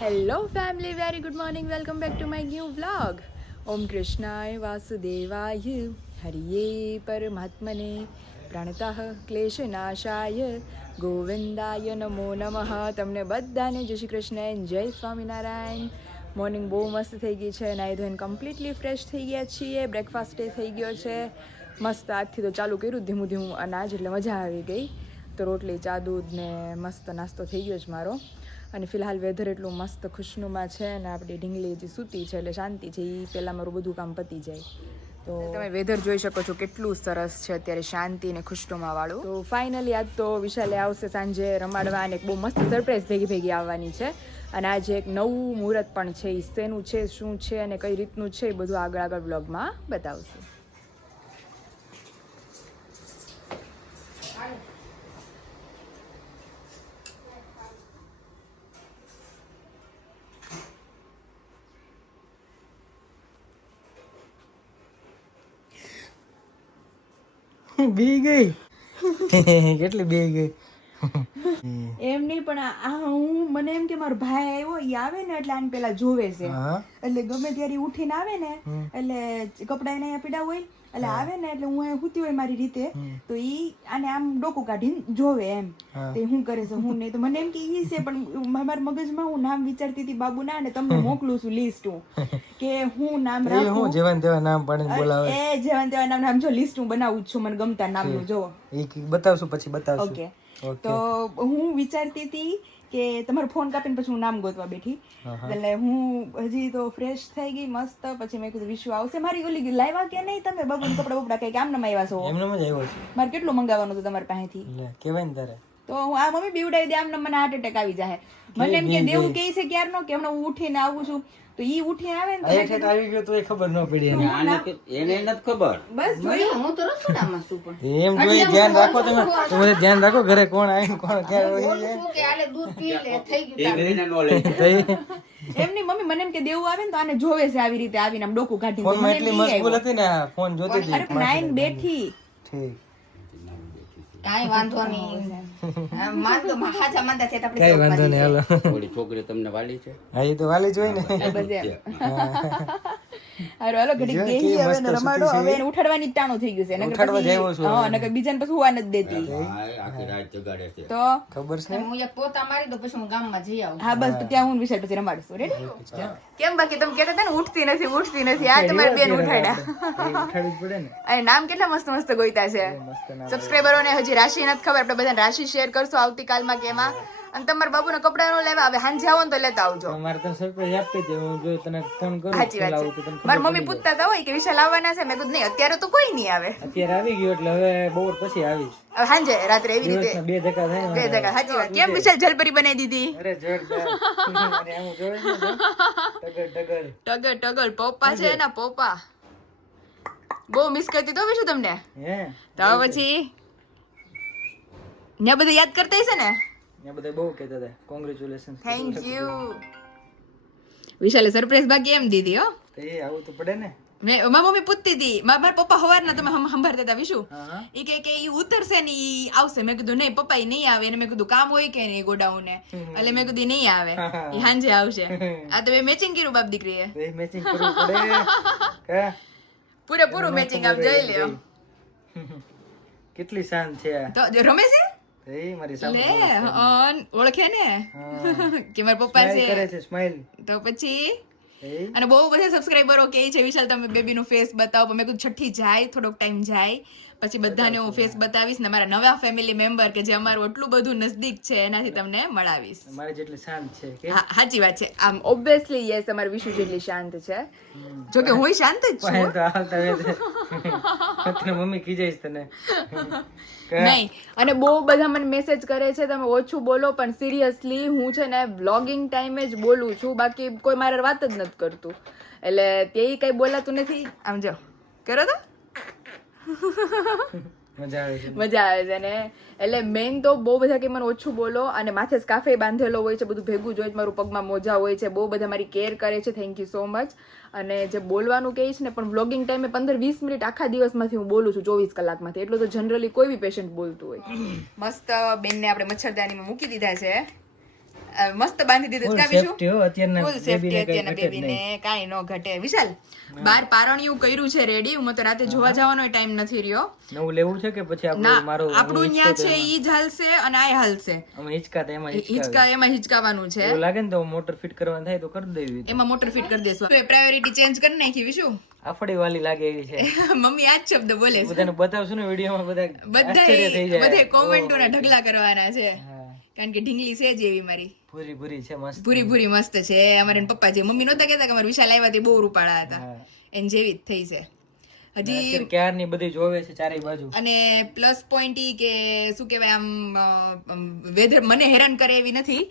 Hello family, very good morning. Welcome back to my new vlog. ઓમ કૃષ્ણાય વાસુદેવાય હરિયે પરમાત્મને પ્રણતઃ ક્લેશનાશાય ગોવિંદાય નમો નમઃ. તમને બધાને જય શ્રી કૃષ્ણ, જય સ્વામિનારાયણ. મોર્નિંગ બહુ મસ્ત થઈ ગઈ છે. નાહી ધોઈને કમ્પ્લીટલી ફ્રેશ થઈ ગયા છીએ. બ્રેકફાસ્ટ થઈ ગયો છે મસ્ત. આજથી તો ચાલુ કર્યું ધીમું ધીમું અનાજ, એટલે મજા આવી ગઈ. તો રોટલી, ચા, દૂધ ને મસ્ત નાસ્તો થઈ ગયો છે મારો. અને ફિલહાલ વેધર એટલું મસ્ત ખુશનુમા છે ને આપણી ઢીંગલી હજી સૂતી છે એટલે શાંતિ છે. એ પહેલાં મારું બધું કામ પતી જાય. તો તમે વેધર જોઈ શકો છો કેટલું સરસ છે અત્યારે, શાંતિ અને ખુશનુમા વાળું. તો ફાઇનલી આજ તો વિશાલે આવશે સાંજે રમાડવા અને એક બહુ મસ્ત સરપ્રાઈઝ ભેગી ભેગી આવવાની છે. અને આજે એક નવું મુહૂર્ત પણ છે. એ શેનું છે, શું છે અને કઈ રીતનું છે એ બધું આગળ આગળ બ્લોગમાં બતાવશું. બી ગઈ કેટલી બે ગઈ એમ નહીં, પણ આ હું મને એમ કે મારો ભાઈ આવ્યો, એ આવે ને એટલે આને પેલા જોવે છે. એટલે ગમે ત્યારે ઈ ઉઠીને આવે ને એટલે કપડા એને અહીંયા પીડા હોય એટલે આવે ને એટલે હું અહીંયા સૂતી હોય મારી રીતે, તો ઈ આને આમ ડોકું કાઢીને જોવે એમ તે શું કરે છે હું નહીં. તો મને એમ કે ઈ છે, પણ મારા મગજમાં હું નામ વિચારતી હતી બાબુના, અને તમને મોકલું છું લિસ્ટ હું કે હું નામ રાખું. હું જેવાન તેવા નામ પાડીને બોલાવે. એ જેવાન તેવા નામ જો લિસ્ટ હું બનાવું છું, મને ગમતા નામનું જો એ બતાવશું પછી બતાવશું. ઓકે. તો હું વિચારતી હતી કે તમારો ફોન કાપીને પછી હું નામ ગોતવા બેઠી. એટલે હું હજી તો ફ્રેશ થઈ ગઈ મસ્ત. પછી મેં કીધું વિશ્વ આવશે. મારી ઓલી લાવ્યા કે નહીં તમે બબન કપડા બપડા કઈ આમ નામ આવ્યા છો? એમને જ આવ્યો છે. મારે કેટલું મંગાવવાનું હતું તમારી પાસેથી? કેવાય ને તારે તો હું આ મમ્મી બીવડાવી દે, આમ મને હાર્ટ એટેક આવી જાય. મને એમ કે દેવું કે છે ક્યારનો કે હમણાં હું ઉઠીને આવું છું. તો ઈ ઉઠી આવે ને તો આવી ગયો તો એ ખબર ન પડી એને નથી ખબર. બસ જોયું હું તો રસોડામાં છું પણ એમ જોઈ ધ્યાન રાખો તમે. તમે ધ્યાન રાખો ઘરે કોણ આવીને કોણ ક્યારે હોય શું કે આલે દૂધ પી લે થઈ એ ગયું. બેને નો લઈ એમની મમ્મી મને એમ કે દેવું આવે ને તો આને જોવે છે આવી રીતે આવીને આમ ડોકું કાઢીને. ફોન માં એટલી મશગુલ હતી ને ફોન જોતી હતી. અરે નાઈન બેઠી ઠીક કાઈ વાંધો નહીં. માન તો હાચા માંદા છે આપણે કઈ વાંધો નહીં હાલો. ઓલી છોકરી તમને વાલી છે? હા એ તો વાલી જ હોય ને. હાલો હાલો ઘડીક બેહી હવે ને રમાડો. હવે એને ઉઠાડવાની જ ટાણું થઈ ગયું છે. નકર ઉઠાડવા પછી જાયો છું હા નકર બીજાને પછી હુવા નથી દેતી. હા, આખી રાત જગાડે છે. તો ખબર છે હું એક પોતા મારી દો પછી હું ગામમાં જઈ આવું. હા બસ ત્યાં હું વિશાલ પછી રમાડશું. રેડી? કેમ બાકી તમે કહેતા હતા ને ઉઠતી નથી આ તમારી બેન ઉઠાડ્યા. ઉઠાડવી જ પડે ને. અને નામ કેટલા મસ્ત મસ્ત ગોઈતા છે. સબસ્ક્રાઈબરોને હજી રાશિ નથી ખબર, આપણે બધાને રાશિ શેર કરશું આવતીકાલમાં કે એમાં. અને તમારા બાબુના કપડા નો લેવા હવે સાંજે આવો ને તો લેતા આવજો. મારે તને સરપ્રાઈઝ આપી દે. હું જો તને ફોન કરું સાચી વાત છે. મારી મમ્મી પૂછતા હતા હોય કે વિશાલ આવવાના છે. મેં કીધું નહીં અત્યારે તો કોઈ નહીં આવે. અત્યારે આવી ગયો એટલે હવે બપોર પછી આવીશ. હવે સાંજે રાત્રે એવી રીતે દિવસના 2 ધક્કા થાય બે જગા. સાચી વાત. કેમ વિશાલ જલપરી બનાવી દીધી? અરે જોરદાર. અને આમ જોવે છે ને ટગર ટગર ટગર ટગર પપ્પા છે એના પપ્પા. બહુ મિસ કરતી તો વિશું તમને. હે તો પછી ને બધા યાદ કરતા હશે ને. ને બધા બહુ કહેતા હતા કોંગ્રેચ્યુલેશન. Thank you. વિશાલે સરપ્રાઈઝ બાકી એમ દીધી હો. તો એ આવું તો પડે ને. મેં મારી મમ્મી પૂછતી હતી મારા પપ્પા સવારના તમે સંભાળતા હતા વિશુ. હા ઈ કે ઈ ઉતરશે ને ઈ આવશે. મેં કીધું નહીં પપ્પા ઈ નહીં આવે. અને મેં કીધું કામ હોય કે નહીં ગોડાઉન ને. એટલે મેં કીધું નહીં આવે, ઈ સાંજે આવશે. આ તો મેચિંગ કર્યું બાપ દીકરીએ. તો એ મેચિંગ કરવું પડે. કા પૂરેપૂરું મેચિંગ આપ જોઈ લ્યો. કેટલી શાંત છે આ. તો જો રમે છે એ મારી સામે લે ઓળખે ને કે મારા પપ્પા સ્માઈલ કરે છે. છે સ્માઈલ. તો પછી એ અને બહુ બધા સબસ્ક્રાઈબરો કહે છે વિશાલ તમે બેબીનું ફેસ બતાવો. પણ મેં કીધું છઠ્ઠી જાય થોડોક ટાઈમ જાય પછી બધાને હું ફેસ બતાવીશ ને મારા નવા ફેમિલી મેમ્બર કે જે અમારું એટલું બધું નજદીક છે એનાથી તમને મળાવીશ. મારી જેટલી શાંત છે કે હા સાચી વાત છે. આમ ઓબ્વિયસલી યસ અમારી વિશુ જેટલી શાંત છે. જો કે હું શાંત જ છું. તો હાલતા વેત તને મમ્મી ખીજાઈશ તને. નહીં. અને બહુ બધા મને મેસેજ કરે છે તમે ઓછું બોલો, પણ સિરિયસલી હું છે ને વ્લોગિંગ ટાઈમે જ બોલું છું, બાકી કોઈ મારે વાત જ નથી કરતું. એટલે તે કઈ બોલાતું નથી. આમ જો કરો તો મજા આવે છે. મજા આવે છે ને. એટલે મેઇન તો બહુ બધા કે મને ઓછું બોલો. અને માથે સ્કાર્ફે બાંધેલો હોય છે, બધું ભેગું જ હોય છે, મારું પગમાં મોજા હોય છે. બહુ બધા મારી કેર કરે છે. Thank you so much. અને જે બોલવાનું કહે છે ને, પણ વ્લોગિંગ ટાઈમે 15-20 મિનિટ આખા દિવસમાંથી હું બોલું છું 24 કલાકમાંથી. એટલું તો જનરલી કોઈ બી પેશન્ટ બોલતું હોય. મસ્ત બેનને આપણે મચ્છરદાનીમાં મૂકી દીધા છે. મસ્ત બાંધી દીધું Full કા બીજું safety હો, અત્યારના ફૂલ સેફટી બેબીને કઈ અત્યારના ઘટે જ બેબીને કાંઈ ન ઘટે. વિશાલ બાર પારણિયું કર્યું છે રેડી, હું તો રાતે જોવા જવાનો ટાઈમ નથી રહ્યો. નવું લેવું છે કે પછી ના આપણું મારું આપણું ન્યા છે ઈ જ હાલશે અને આ હાલશે. અમે હિચકાતા એમાં હિંચકા એમાં હિંચકાવાનું છે, એવું લાગે ને તો મોટર ફિટ કરવાનું થાય તો કરી દેવી. એમાં મોટર ફિટ કરી દેશું. પ્રાયોરિટી ચેન્જ કરી નાખી વિશું. આફડી વાલી લાગે એવી છે. મમ્મી આ જ શબ્દ બોલે છે. બધાને બતાવશું ને વિડીયોમાં, બધા આશ્ચર્ય થઈ જાય. બધે કોમેન્ટોના ઢગલા કરવાના છે, હા, કારણ કે ઢીંગલી છે જ એવી મારી. ભૂરી ભૂરી છે મસ્ત. ભૂરી ભૂરી મસ્ત છે. અમારે પપ્પા જે મમ્મી નહોતા કહેતા કે અમારા વિશાલ આવ્યા તે બહુ રૂપાળા હતા, હા. એન જેવી જ થઈ છે હજી. અત્યારે ક્યારની બધી જોવે છે ચારેય બાજુ. અને પ્લસ પોઈન્ટ ઈ કે શું કહેવાય આમ વેધર મને હેરાન કરે એવી નથી.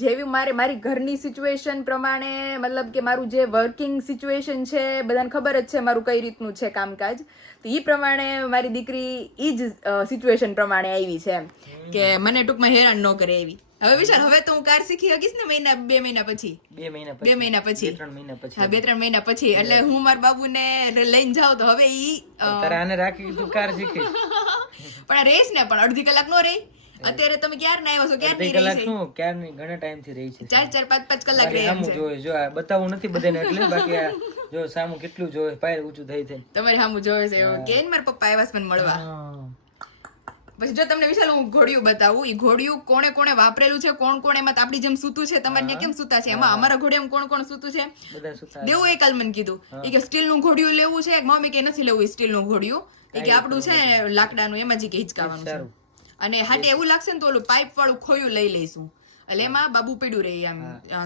જેવી મારી ઘરની સિચ્યુએશન પ્રમાણે, મતલબ કે મારું જે વર્કિંગ સિચ્યુએશન છે બધાને ખબર જ છે મારું કઈ રીતનું છે કામકાજ, તો ઈ પ્રમાણે મારી દીકરી ઈ જ સિચ્યુએશન પ્રમાણે આવી છે એમ કે મને ટૂંકમાં હેરાન ન કરે એવી. હવે વિશાલ હવે તો હું કાર શીખી શકીશ ને 2 મહિના પછી. 2 મહિના 2 મહિના પછી 3 મહિના પછી. હા 2-3 મહિના પછી. એટલે હું મારા બાબુને લઈને જાઉં તો હવે ઈ તારે આને રાખી તું કાર શીખી. પણ રેસ ને પણ અડધી કલાક નો રહી. અત્યારે તમે ક્યાર ના આવ્યો છો, ક્યાર અડધી નહીં કલાક રહી શું ક્યારની ઘણા ટાઈમ થી રહી છે. 4-4, 5-5 કલાક રહી એમ સામું છે. જોવે, જો આ બતાવવું નથી બધાને એટલે, બાકી આ જો સામું કેટલું જોવે, પાય ઊંચું થઈ થઈ. તમારી સામું જોવે છે એવું કે મારા પપ્પા આવ્યા છે મને મળવા. પછી જો તમને વિશાલ હું ઘોડિયું બતાવું, ઈ ઘોડિયું કોણે કોણે વાપરેલું છે, કોણ કોણ એમાં આપડી જેમ સૂતું છે, તમારે ત્યાં કેમ સૂતા છે, એમાં અમારા ઘોડિયામાં કોણ કોણ સૂતું છે બધા સુતા. દેવું. એ કાલ મને કીધું ઈ કે સ્ટીલ નું ઘોડિયું લેવું છે. મમ્મી કે નથી લેવું સ્ટીલ નું ઘોડિયું, એ કે આપણું છે લાકડાનું, એમાં જ કે હિંચકાવાનું છે. અને હાટે એવું લાગશે ને તો ઓલું પાઇપ વાળું ખોયું લઈ લઈશું, એટલે એમાં બાબુ પીડ્યું રહી આમ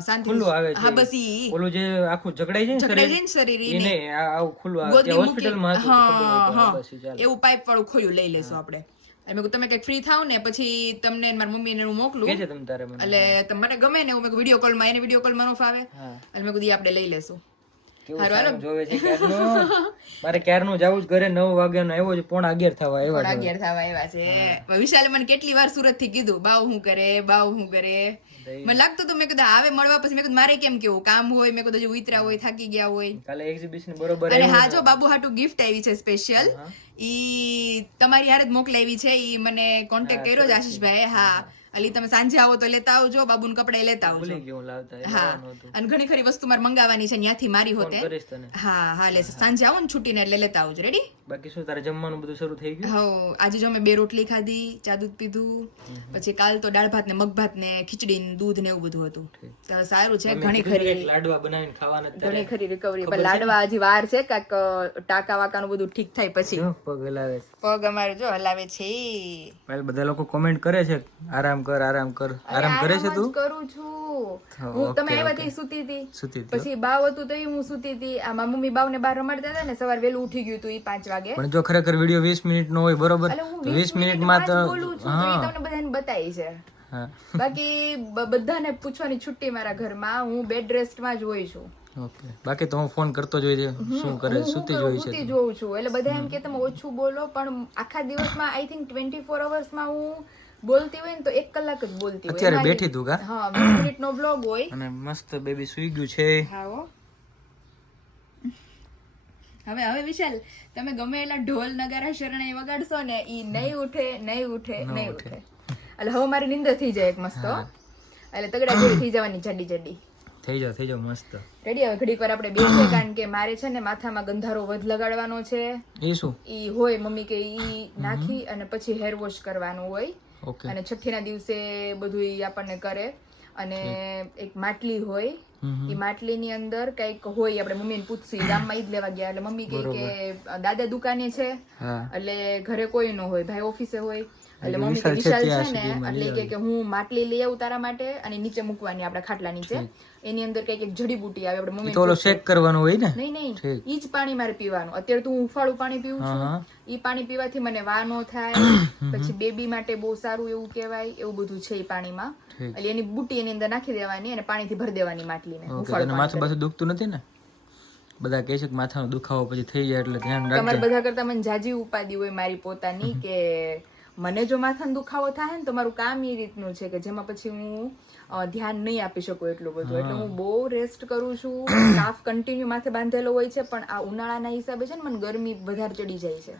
શાંતિ. ખુલ્લું આવે છે. હા બસ ઈ ઓલું જે આખું જકડાઈ જાય ઝઘડાઈ ને જાય ને શરીર શરીર, ઈ એને આવું ખુલ્લું આવે. ગોદની ત્યાં મૂકી- હોસ્પિટલમાં હતું તો ખબર હોય તો હા, બસ ઈ ચાલે. એવું પાઇપ વાળું ખોયું લઈ લેશું આપણે. એટલે મેં કીધું તમે કઈક ફ્રી થાવ ને પછી તમને ને મારી મમ્મી ને હું મોકલું, કે છે તમ તારે મને. એટલે તમને ગમે ને હું મેં વિડીયો કોલ માં, એને વિડીયો કોલ માં ન ફાવે, હા. એટલે મેં કીધું ઈ આપણે લઈ લેશું. કેવું સારું જોવે છે ક્યારનું. મારે ક્યારનું જાવું જ ઘરે 9 વાગ્યાનો આવ્યો છે, 11:30 થવા આવ્યા થોડા છે. 11 થવા આવ્યા છે. વિશાલે મને કેટલી વાર સુરત થી કીધું બાવ હું કરે, બાવ હું કરે. મને લાગતું હતું મેં કીધું આવે મળવા, પછી મેં કીધું મારે કેમ કેવું કામ હોય, મેં કીધું ઉતરા હોય, થાકી ગયા હોય. કાલે એક્ઝિબિશન બરોબર અને આવ્યું હા ને. જો બાબુ હાટુ ગિફ્ટ આવી છે સ્પેશિયલ, ઈ તમારી હારે જ મોકલાવી છે. ઈ મને કોન્ટેક્ટ કર્યો છે આશીષભાઈ. હા અલી તમે સાંજે આવો તો લેતા આવજો, બાબુનું કપડા લેતા આવજો. ભૂલી ગયો હું લાવતા, એ હા લાવવાનું હતું. અને ઘણી ખરી વસ્તુ મારે મંગાવવાની છે ત્યાંથી મારી ફોન હોતે. કરીશ તને. હા હા લે સાંજે આવો ને છૂટીને એટલે લેતા આવજો. રેડી? બાકી શું તારે જમવાનું બધું શરૂ થઈ ગયું? હા આજે જો મેં 2 રોટલી ખાધી, ચા દૂધ પીધું, પછી કાલ તો દાળ ભાત ને મગ ભાત ને ખીચડી ને દૂધ ને એવું બધું હતું. તો સારું છે, ઘણી ખરી લાડવા બનાવીને ખાવાના અત્યારે. ઘણી ખરી રિકવરી. પણ લાડવા હજી વાર છે, કાક ટાકા વાકાનું બધું ઠીક થાય પછી. જો પગ હલાવે છે. પગ અમારે જો હલાવે છે. પહેલા બધા લોકો કોમેન્ટ કરે છે આરામ કર આરામ કર. આરામ કરે છે તું? કરું છું હું. તમે આવ્યા તે સૂતી હતી, સુતી હતી. પછી બાવ હતું તો હું સૂતી હતી. આમાં મમ્મી બાવ ને બહાર રમાડતા હતા ને, સવારે વહેલું ઉઠી ગયું હતું ઈ 5 વાગે. પણ જો ખરેખર વિડિયો 20 મિનિટ નો હોય બરોબર, એટલે હું તો 20 મિનિટમાં તો બોલું છું તો ઈ તમને બધાને બતાવી છે. હા બાકી બધાને પૂછવાની છુટ્ટી મારા ઘરમાં, હું બેડ રેસ્ટ માં જ હોય છું. ઓકે. બાકી તો હું ફોન કરતો જ હોય છે, શું કરે સુતી જ હોય છે. સૂતી જોઉં છું. એટલે બધા એમ કે તમે ઓછું બોલો, પણ આખા દિવસમાં આઈ થિંક 24 અવર્સમાં હું બોલતી હોય ને તો 1 કલાક જ બોલતી હોય. અત્યારે બેઠી તું કા? હા 20 મિનિટનો બ્લોગ હોય. અને મસ્ત બેબી સુઈ ગયું છે. હા હો. હવે વિશાલ તમે ગમે એટલા ઢોલ નગારા શરણાઈ વગાડશો ને ઈ નહીં ઉઠે, નહીં ઉઠે, નહીં ઉઠે. એટલે હવે મારી નિંદર થઈ જાય એક મસ્ત, એટલે તગડા જેવી થઈ જવાની જાડી જાડી. થઈ જાવ મસ્ત. રેડી? હવે ઘડીક વાર આપણે બેસીએ, કારણ કે મારે છે ને માથામાં ગંધારો વધ લગાડવાનો છે. એ શું? ઈ હોય મમ્મી કે ઈ નાખી અને પછી હેર વોશ કરવાનું હોય. ઓકે. અને છઠ્ઠીના દિવસે બધું ઈ આપણને કરે. અને એક માટલી હોય, ઈ માટલીની અંદર કઈક હોય, આપણે મમ્મીને પૂછશું, ગામમાં ઈ જ લેવા ગયા. એટલે મમ્મી કે દાદા દુકાને છે, એટલે ઘરે કોઈ ન હોય, ભાઈ ઓફિસે હોય. એટલે મમ્મી કે વિશાલ છે ને, એટલે કે હું માટલી લઈ આવું તારા માટે, અને નીચે મૂકવાની આપણા ખાટલા નીચે. એની અંદર કઈક એક જડીબુટી આવે, આપણે મમ્મી તો ઓલો શેક કરવાનું હોય ને? નહીં ઈ જ પાણી મારે પીવાનું. અત્યારે તો હું ઉફાળું પાણી પીવું છું. ઈ પાણી પીવાથી મને વા નો થાય, પછી બેબી માટે બહુ સારું એવું કહેવાય, એવું બધું છે ઈ પાણીમાં. એટલે એની બુટી એની અંદર નાખી દેવાની અને પાણીથી ભરી દેવાની માટલીને. ઉફાળું માથું બાથું દુખતું નથી ને? બધા કહે છે કે માથાનો દુખાવો પછી થઈ જાય, એટલે ધ્યાન રાખજો. તમારે બધા કરતા મને જાજી ઉપાધિ હોય મારી પોતાની, કે મને જો માથાનો દુખાવો થાય ને તો મારું કામ એ રીતનું છે કે જેમાં પછી હું ધ્યાન નહીં આપી શકું એટલું બધું, એટલે હું બહુ રેસ્ટ કરું છું. સ્કાર્ફ કન્ટિન્યુ માથે બાંધેલો હોય છે, પણ આ ઉનાળાના હિસાબે છે ને મને ગરમી વધારે ચડી જાય છે,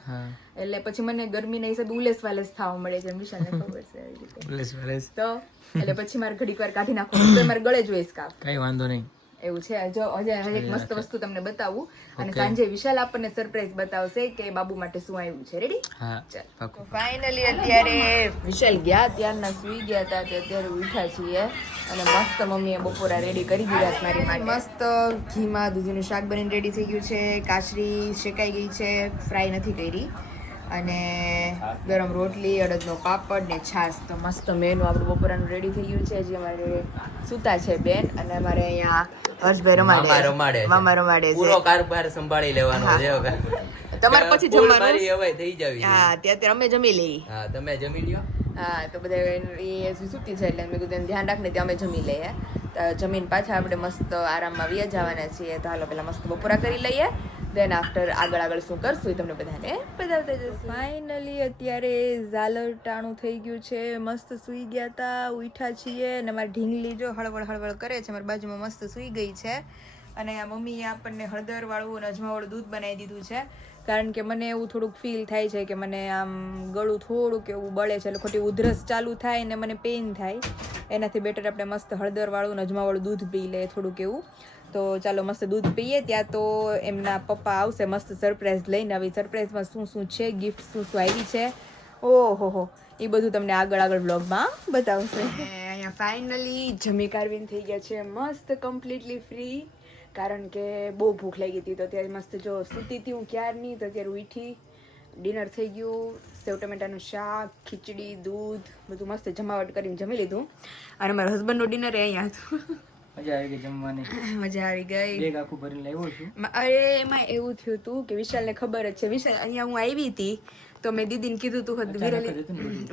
એટલે પછી મને ગરમીના હિસાબે ઉલેસ વાલેસ થવા મળે છે. વિશાલને ખબર છે એવી રીતે. તો એટલે પછી મારે ઘડીક વાર કાઢી નાખવાનું, તો મારે ગળે જ હોય સ્કાર્ફ. કઈ વાંધો નહીં. એવું છે. જો હજે એક મસ્ત વસ્તુ તમને બતાવું, અને સાંજે વિશાલ આપણને સરપ્રાઈઝ બતાવશે કે બાબુ માટે શું આવ્યું છે. રેડી? હા, ચાલ. ફાઇનલી અત્યારે વિશાલ ગયા ત્યારના સુઈ ગયા હતા, તે અત્યારે ઉઠ્યા છીએ, અને મસ્ત મમ્મીએ બપોરા રેડી કરી દીધા છે મારી માટે. મસ્ત ઘીમાં દૂધીનું શાક બનીને રેડી થઈ ગયું છે, કાચરી શેકાઈ ગઈ છે, ફ્રાય નથી કરી, અને ગરમ રોટલી, અડદનો પાપડ ને છાશ. તો મસ્ત મેનુ આપણું બપોરાનું રેડી થઈ ગયું છે. હજી અમારે સૂતા છે બેન, અને અમારે અહીંયા હર્ષભાઈ મામા રમાડે છે. પૂરો કારભાર સંભાળી લેવાનો છે. તમારે પછી જમવાનું. મારી હવાઈ થઈ જાવી. હા, અત્યારે અમે જમી લઈએ. હા, તમે જમી લ્યો. હા, તો બધા એ સૂતી છે એટલે મેં કીધું ધ્યાન રાખને ત્યાં અમે જમી લઈએ. તો જમીન પાછા આપણે મસ્ત આરામમાં વ્યા જવાના છીએ. તો હાલો પેલા મસ્ત બપોરા કરી લઈએ, દેન આફ્ટર આગળ શું કરશું એ તમને બધાને બતાવતા જશું. ફાઇનલી અત્યારે ઝાલર ટાણું થઈ ગયું છે, મસ્ત સૂઈ ગયા હતા, ઉઠ્યા છીએ, અને મારી ઢીંગલી જો હળવળ કરે છે, મારી બાજુમાં મસ્ત સૂઈ ગઈ છે. અને આ મમ્મીએ આપણને હળદરવાળું અને અજમાવાળું દૂધ બનાવી દીધું છે, કારણ કે મને એવું થોડુંક ફીલ થાય છે કે મને આમ ગળું થોડુંક એવું બળે છે, એટલે ખોટી ઉધરસ ચાલુ થાય ને મને પેઇન થાય. એનાથી બેટર આપણે મસ્ત હળદરવાળું અને અજમાવાળું દૂધ પી લે થોડુંક એવું. તો ચાલો મસ્ત દૂધ પીએ. ત્યાં તો એમના પપ્પા આવશે મસ્ત સરપ્રાઈઝ લઈને. આવી સરપ્રાઈઝમાં શું છે, ગિફ્ટ શું આવી છે, ઓહો એ બધું તમને આગળ વ્લોગમાં બતાવશે. અહીંયા ફાઇનલી જમી કારવીને થઈ ગયા છે મસ્ત કમ્પ્લીટલી ફ્રી, કારણ કે બહુ ભૂખ લાગી હતી. તો ત્યારે મસ્ત જો સૂતી હતી હું ક્યારની, તો અત્યારે ઉઠી, ડિનર થઈ ગયું, સેવ ટમેટાનું શાક, ખીચડી, દૂધ, બધું મસ્ત જમાવટ કરીને જમી લીધું. અને મારા હસબન્ડનું ડિનર અહીંયા હતું. મજા આવી ગઈ જમવાની. મજા આવી ગઈ. બેગ આખું ભરીને લાવ્યો છું. અરે એમાં એવું થયું હતું કે વિશાલને ખબર જ છે, વિશાલ અહીંયા હું આવી હતી તો મેં દીદીને કીધું તું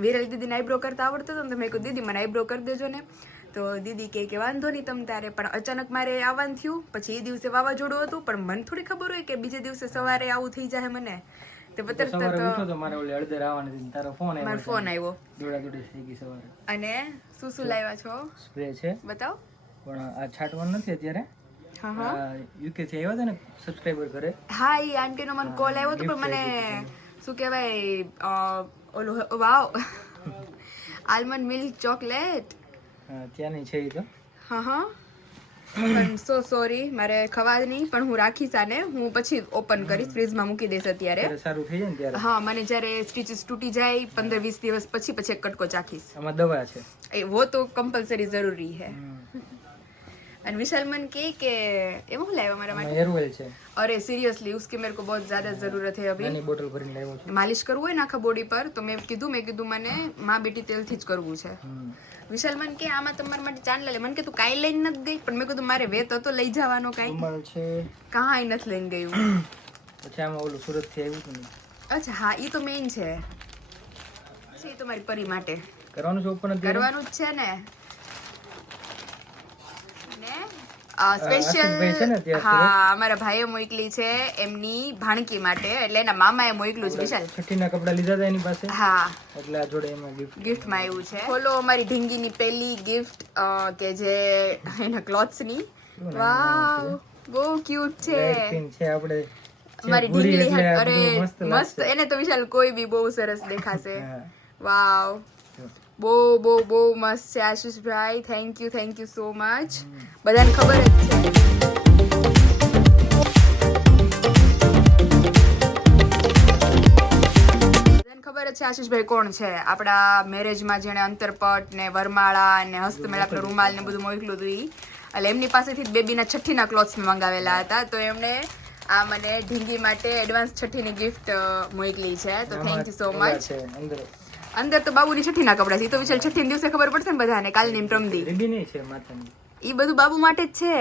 વિરલ દીદીને આઈબ્રો કરતા આવડતો હતો ને, તો મેં કહ્યું દીદી મને આઈબ્રો કરી દેજો ને. તો દીદી કે વાંધો નહીં તમ તારે, પણ અચાનક મારે આવવાનું થયું. પછી એ દિવસે વાવાઝોડું હતું, પણ મને થોડી ખબર હોય કે બીજે દિવસે સવારે આવું થઈ જાય મને. તો તો મારે ઓલે અડધર આવવાની હતી, તારો ફોન આવ્યો. મારો ફોન આવ્યો, દોડાદોડી થઈ ગઈ સવારે. અને શું લાવ્યા છો? સ્પ્રે છે, બતાવો. પણ આ છાંટવાનું નથી અત્યારે. હા, યુકે થી આવ્યા હતા ને સબસ્ક્રાઇબર કરે. હા, એ આંટીનો મને કોલ આવ્યો હતો, પણ મને શું કહેવાય ઓલું વાવ આલમંડ મિલ્ક ચોકલેટ ત્યાંની છે એ તો. હા, પણ સો સોરી મારે ખવા નહીં, પણ હું રાખીશ આને, હું પછી ઓપન કરીશ, ફ્રીજમાં મૂકી દઈશ અત્યારે. સારું થઈ જાય ને ત્યારે. હા, મને જ્યારે સ્ટીચીસ તૂટી જાય 15-20 દિવસ પછી એક કટકો ચાખીશ. આમાં દવા છે એ વો તો કમ્પલસરી જરૂરી है. અને વિશાલ मन के એમાં શું લાવ્યા મારા માટે? હેર ઓઇલ છે. અરે સિરિયસલી उसकी मेरे को बहुत ज्यादा जरूरत है अभी. નાની બોટલ ભરીને લાવ્યો છું. માલિશ કરવું હોય ને આખા બોડી પર, તો મેં કીધું મને માં બેટી તેલથી જ કરવું છે. વિશાલ મને કે આમાં તમારા માટે ચાંદલા લે, મને કે તું કાંઈ લઈને નથી ગઈ, પણ મેં કીધું મારે વેત હતો લઈ જવાનો, કાંઈ છે કાંઈ નથી લઈને ગયું. પછી આમાં ઓલું સુરત થી આવ્યું હતું. અચ્છા હા, એ તો મેઇન છે, એ તો મારી પરી માટે કરવાનું છે, ઓપન કરવાનું જ છે ને. સ્પેશિયલ હા, અમારા ભાઈએ મોકલી છે એમની ભાણકી માટે, એટલે એના મામાએ મોકલું છે. વિશાલ છઠ્ઠીના કપડા લીધા હતા એની પાસે. હા, એટલે આ જોડે એમાં ગિફ્ટમાં આવ્યું છે. ખોલો અમારી ઢીંગીની પહેલી ગિફ્ટ, કે જે એના ક્લોથ્સની. વાવ, બહુ ક્યુટ છે. છે આપણે અમારી ઢીંગલી. અરે મસ્ત, એને તો વિશાલ કોઈ બી બહુ સરસ દેખાશે. વાવ, બહુ મસ્ત છે આશીષભાઈ, થેન્ક યુ સો મચ. બધાને ખબર જ છે. આશીષભાઈ કોણ છે, આપણા મેરેજમાં જેણે અંતરપટ ને વરમાળા ને હસ્તમેળાપનો રૂમાલ ને બધું મોકલું હતું ઈ. એટલે એમની પાસેથી જ બેબીના છઠ્ઠીના ક્લોથ્સ મંગાવેલા હતા, તો એમણે આ મને ઢીંગી માટે એડવાન્સ છઠ્ઠીની ગિફ્ટ મોકલી છે. તો થેન્ક યુ સો મચ. અંદર તો બાબુની છઠ્ઠીના કપડા છે, તો વિચાર છઠ્ઠી દિવસે ખબર પડશે ને બધાને, કાલની પ્રમદી ઈ બધું બાબુ માટે જ છે.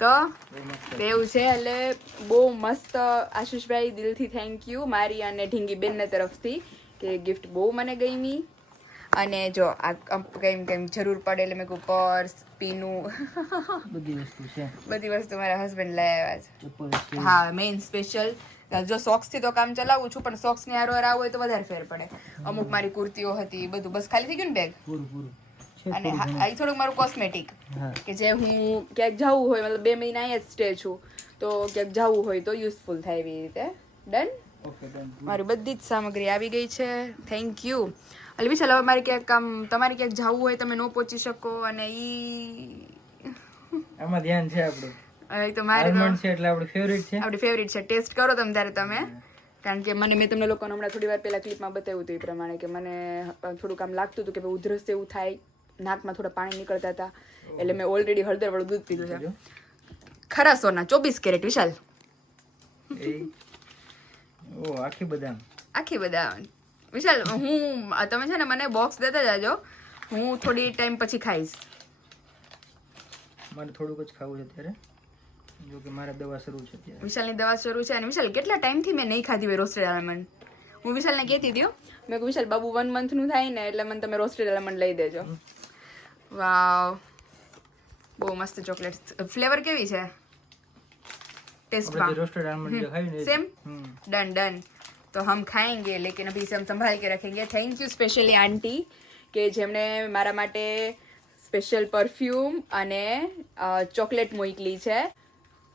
તો એવું છે, એટલે બહુ મસ્ત. આશીષભાઈ દિલથી થેન્ક યુ મારી અને ઢીંગી બેનના તરફથી, કે ગિફ્ટ બહુ મને ગમી. અને જો આ કંઈ જરૂર પડે એટલે મેં કહું પર્સ, પીનું, બધી વસ્તુ મારા હસબન્ડ લઈ આવ્યા છે. હા, મેઇન સ્પેશિયલ. જો સોક્સ થી તો કામ ચલાવું છું, પણ સોક્સ ની હારો આવું હોય તો વધારે ફેર પડે. અમુક મારી કુર્તીઓ હતી, બધું બસ ખાલી થઈ ગયું ને બેગ. અને આ થોડુંક મારું કોસ્મેટિક હા કે જે હું ક્યાંક જવું હોય મતલબ 2 મહિના અહીંયા જ સ્ટે છું તો ક્યાંક જવું હોય તો યુઝફુલ થાય એવી રીતે ડન ઓકે ડન મારી બધી જ સામગ્રી આવી ગઈ છે થેન્ક યુ એટલે વિશાલ હવે મારે ક્યાંક તમારે ક્યાંક જવું હોય તમે ન પહોંચી શકો અને આમાં ધ્યાન છે આપણું તો મારે આલમંડ છે એટલે આપણું ફેવરિટ છે આપણી ફેવરિટ છે ટેસ્ટ કરો તમે ત્યારે તમે કારણ કે મને મેં તમને લોકોને હમણાં થોડી વાર પહેલા ક્લિપમાં બતાવ્યું હતું એ પ્રમાણે કે મને થોડુંક આમ લાગતું હતું કે ભાઈ ઉધરસ એવું થાય નાકમાં થોડા પાણી નીકળતા હતા એટલે મેં ઓલરેડી હળદરવાળું દૂધ પીધું છે ખરા સોના 24 કેરેટ વિશાલ ઓ આખી બદામ વિશાલ હું તમે છે ને મને બોક્સ દેતા જાજો હું થોડી ટાઈમ પછી ખાઈશ મારે થોડુંક જ ખાવું છે અત્યારે જો કે મારે દવા શરૂ છે અત્યારે વિશાલની દવા શરૂ છે અને વિશાલ કેટલા ટાઈમથી મેં નહીં ખાધી હોય રોસ્ટેડ આલમંડ હું વિશાલને કહેતી હતી મેં કહ્યું વિશાલ બાબુ 1 મંથનું થાય ને એટલે મને તમે રોસ્ટેડ આલમંડ લઈ દેજો વાવ બહુ મસ્ત ચોકલેટ ફ્લેવર કેવી છે ટેસ્ટ આપણે જે રોસ્ટેડ આલમંડ જે ખાવી ને सेम डन तो हम खाएंगे लेकिन अभी से हम संभाल के रखेंगे थैंक यू स्पेशली आंटी કે જેમણે મારા માટે સ્પેશિયલ પરફ્યુમ અને ચોકલેટ મોકલી છે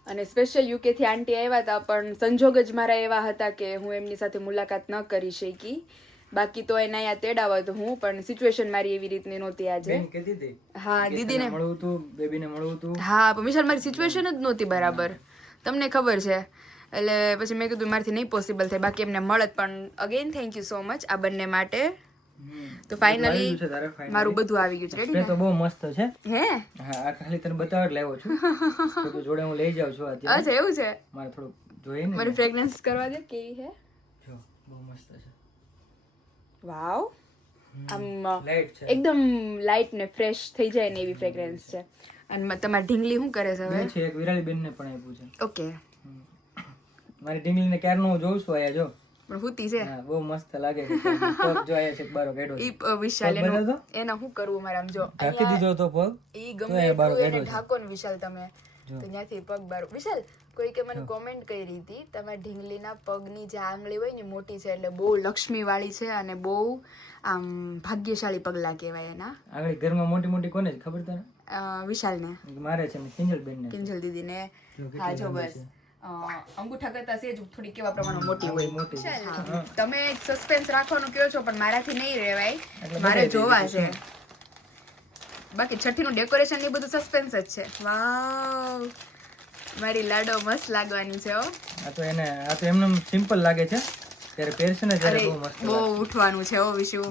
અને સ્પેશિયલ યુકેથી આંટી આવ્યા હતા પણ સંજોગ જ મારા એવા હતા કે હું એમની સાથે મુલાકાત ન કરી શકી બાકી તો એના અહીંયા તેડાવત હું પણ સિચ્યુએશન મારી એવી રીતની નહોતી આજે બેન કહેતી હતી હા દીદીને મળવું હતું બેબીને મળવું હતું હા પણ વિશાલ મારી સિચ્યુએશન જ નહોતી બરાબર તમને ખબર છે એટલે પછી મેં કીધું મારાથી નહીં પોસિબલ થાય બાકી એમને મળત પણ again thank you so much આ બંને માટે તો ફાઇનલી મારું બધું આવી ગયું છે સ્પ્રે તો બહુ મસ્ત છે હે હા આ ખાલી તને બતાવવા જ લાવ્યો છું તો તું જોડે હું લઈ જાઉં છું અત્યારે અચ્છા એવું છે મારે થોડું જોઈએ ને મને ફ્રેગ્રન્સ કરવા દે કેવી છે જો બહુ મસ્ત છે વાવ આમ લાઈટ છે એકદમ લાઇટ ને ફ્રેશ થઈ જાય ને એવી ફ્રેગ્રન્સ છે અને તમારી ઢીંગલી શું કરે છે હવે બે છે એક વિરાળી બેનને પણ આપ્યું છે ઓકે મારી ઢીંગલીને ક્યારનું હું જોઉં છું આયા જો પણ હુતી છે હા બહુ મસ્ત લાગે છે પગ જો આયા છે બારો કાઢ્યો છે. ઈ વિશાલ પગ બતાવતો? એના શું કરવું મારે આમ જો ઢાંકી દીધો તો પગ ઈ તો ગમે એ બારો એટલું એને કાઢ્યો છે. ઢાંકો ને વિશાલ તમે તો ત્યાંથી પગ બાર વિશાલ કોઈ કે મને કોમેન્ટ કરી હતી તમારી ઢીંગલીના પગની જે આંગળી હોય ને મોટી છે એટલે બહુ લક્ષ્મી વાળી છે અને બહુ આમ ભાગ્યશાળી પગલા કહેવાય એના આગળ ઘરમાં મોટી મોટી કોને છે ખબર તને વિશાલને મારે છે ને કિંજલ બેનને કિંજલ દીદીને હા જો બસ અંગૂઠા કરતા સેજ થોડી કેવા પ્રમાણે મોટી હોય મોટી હા. તમે સસ્પેન્સ રાખવાનું કહો છો પણ મારાથી નહીં રહેવાય મારે જોવા છે બાકી છઠ્ઠીનું ડેકોરેશન ને બધું સસ્પેન્સ જ છે વાવ મારી લાડો મસ્ત લાગવાની છે હો આ તો એને આ તો એમને સિમ્પલ લાગે છે ત્યારે પહેરશે ને ત્યારે બહુ મસ્ત બહુ ઉઠવાનું છે હો વિશુ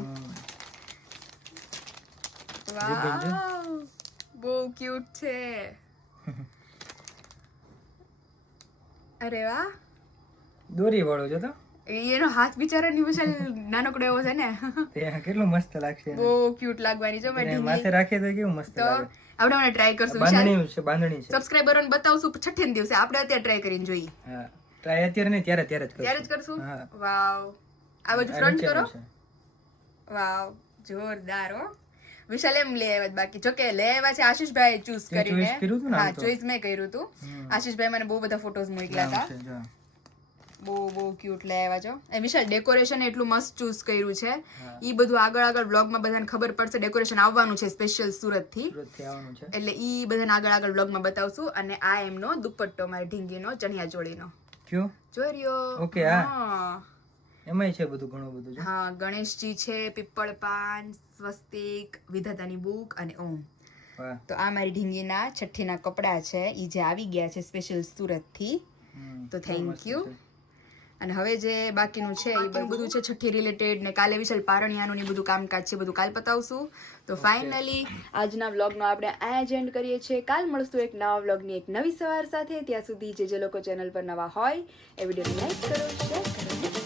વાવ બહુ ક્યુટ છે અરે વાહ દોરી વાળો છે તો એનો હાથ બિચારાની વિશાલ નાનકડો એવો છે ને તે કેટલું મસ્ત લાગશે એને. બહુ ક્યુટ લાગવાની છે એને માથે રાખીએ તો કેવું મસ્ત તો લાગે આપણે મને ટ્રાય કરશું વિશાલ બાંધણી છે સબસ્ક્રાઇબરોને બતાવશું છઠ્ઠે દિવસે આપણે અત્યારે ટ્રાય કરીને જોઈએ હા ટ્રાય અત્યારે નહીં ત્યારે જ ત્યારે જ કરશું કરશું હા. વાવ આ બધું આ ફ્રન્ટ નીચેનું કરો છે. વાવ જોરદાર હો વિશાલ એમ લે આવ્યા બાકી જો કે લે આવ્યા છે આશીષભાઈ ચૂઝ તે choice કર્યું હતું કરીને ને હા આમ તો. ચોઈસ મેં કર્યું હતું આશીષભાઈ મને બહુ બધા ફોટોઝ મોકલ્યા હતા છે, જો. બહુ ક્યુટ લે આવ્યા છો એ વિશાલ ડેકોરેશન એટલું મસ્ત ચૂઝ કર્યું છે ઈ બધું આગળ વ્લોગમાં બધાને ખબર પડશે ડેકોરેશન આવવાનું છે સ્પેશિયલ સુરતથી સુરતથી આવવાનું છે એટલે ઈ બધાને આગળ વ્લોગમાં બતાવશું અને આ એમનો દુપટ્ટો મારી ઢીંગીનો ચણિયા ચોળીનો કયો જોઈ રહ્યો ઓકે, હા. હા એમાંય છે બધું ઘણું બધું છે હા ગણેશજી છે પીપળ પાન સ્વસ્તિક વિધાતાની બુક અને ઓમ વાહ તો આ મારી ઢીંગીના છઠ્ઠીના કપડાં છે ઈ જે આવી ગયા છે સ્પેશિયલ સુરતથી તો થેન્ક યુ અને હવે જે બાકીનું છે એ બધું છે છઠ્ઠી રિલેટેડ ને કાલે વિશાલ પારણિયાનું ને બધું કામકાજ છે બધું કાલ પતાવશું તો ફાઇનલી આજના વ્લોગનો આપણે આ જ એન્ડ કરીએ છીએ કાલ મળશું એક નવા વ્લોગની એક નવી સવાર સાથે ત્યાં સુધી જે લોકો ચેનલ પર નવા હોય એ વિડીયોને લાઈક કરો શેર કરો